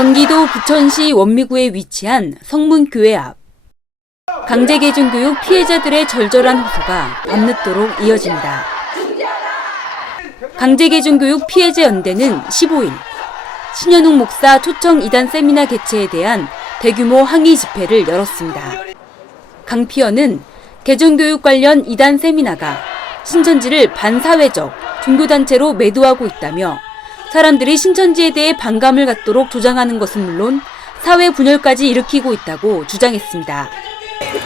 경기도 부천시 원미구에 위치한 성문교회 앞. 강제개중교육 피해자들의 절절한 호소가 밤늦도록 이어집니다. 강제개중교육 피해자 연대는 15일 신현웅 목사 초청 이단 세미나 개최에 대한 대규모 항의 집회를 열었습니다. 강피어는 개정교육 관련 이단 세미나가 신천지를 반사회적 종교단체로 매도하고 있다며 사람들이 신천지에 대해 반감을 갖도록 조장하는 것은 물론 사회 분열까지 일으키고 있다고 주장했습니다.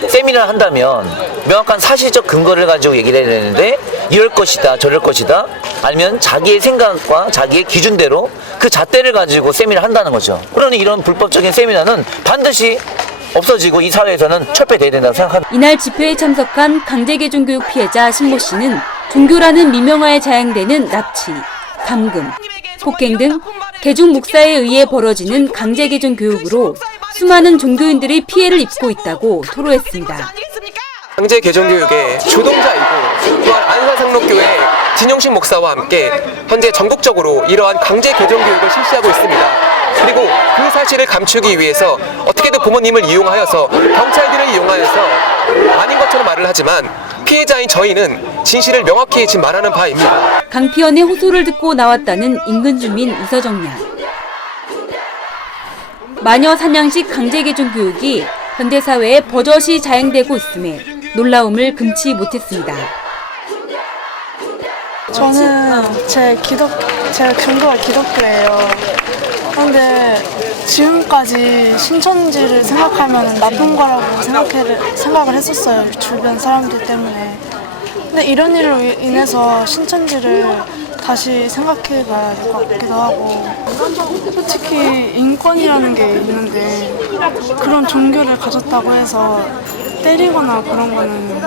세미나를 한다면 명확한 사실적 근거를 가지고 얘기를 해야 되는데 이럴 것이다 저럴 것이다 아니면 자기의 생각과 자기의 기준대로 그 잣대를 가지고 세미나를 한다는 거죠. 그러니 이런 불법적인 세미나는 반드시 없어지고 이 사회에서는 철폐돼야 된다고 생각합니다. 이날 집회에 참석한 강제개종교육 피해자 신모 씨는 종교라는 미명하에 자행되는 납치, 감금, 폭행 등 개종 목사에 의해 벌어지는 강제 개종 교육으로 수많은 종교인들이 피해를 입고 있다고 토로했습니다. 강제 개정 교육의 주동자이고 또한 안산상록교회 진용식 목사와 함께 현재 전국적으로 이러한 강제 개정 교육을 실시하고 있습니다. 그리고 그 사실을 감추기 위해서 어떻게든 부모님을 이용하여서 경찰들을 이용하여서 아닌 것처럼 말을 하지만 피해자인 저희는 진실을 명확히 지금 말하는 바입니다. 강피연의 호소를 듣고 나왔다는 인근 주민 이서정 양. 마녀 사냥식 강제개종 교육이 현대사회에 버젓이 자행되고 있음에 놀라움을 금치 못했습니다. 저는 제 기독 제 종교가 기독교예요. 그런데 지금까지 신천지를 생각하면 나쁜 거라고 생각해 생각을 했었어요 주변 사람들 때문에. 근데 이런 일로 이- 인해서 신천지를 다시 생각해 봐야 될 것 같기도 하고 솔직히 인권이라는 게 있는데 그런 종교를 가졌다고 해서 때리거나 그런 거는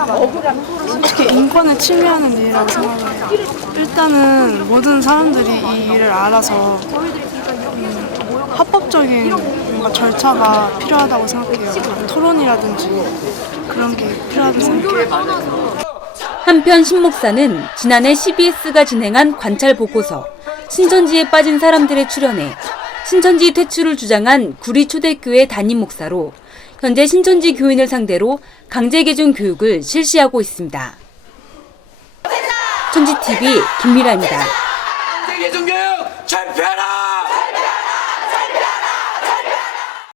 솔직히 인권을 침해하는 일이라고 생각해요. 일단은 모든 사람들이 이 일을 알아서 음, 합법적인 뭔가 절차가 필요하다고 생각해요. 토론이라든지 그런 게 필요하다고 생각해요. 한편 신 목사는 지난해 CBS가 진행한 관찰 보고서 신천지에 빠진 사람들의 출연에 신천지 퇴출을 주장한 구리 초대교회 담임 목사로 현재 신천지 교인을 상대로 강제 개종 교육을 실시하고 있습니다. 천지TV 김미라입니다. 세계종교육 철폐하라!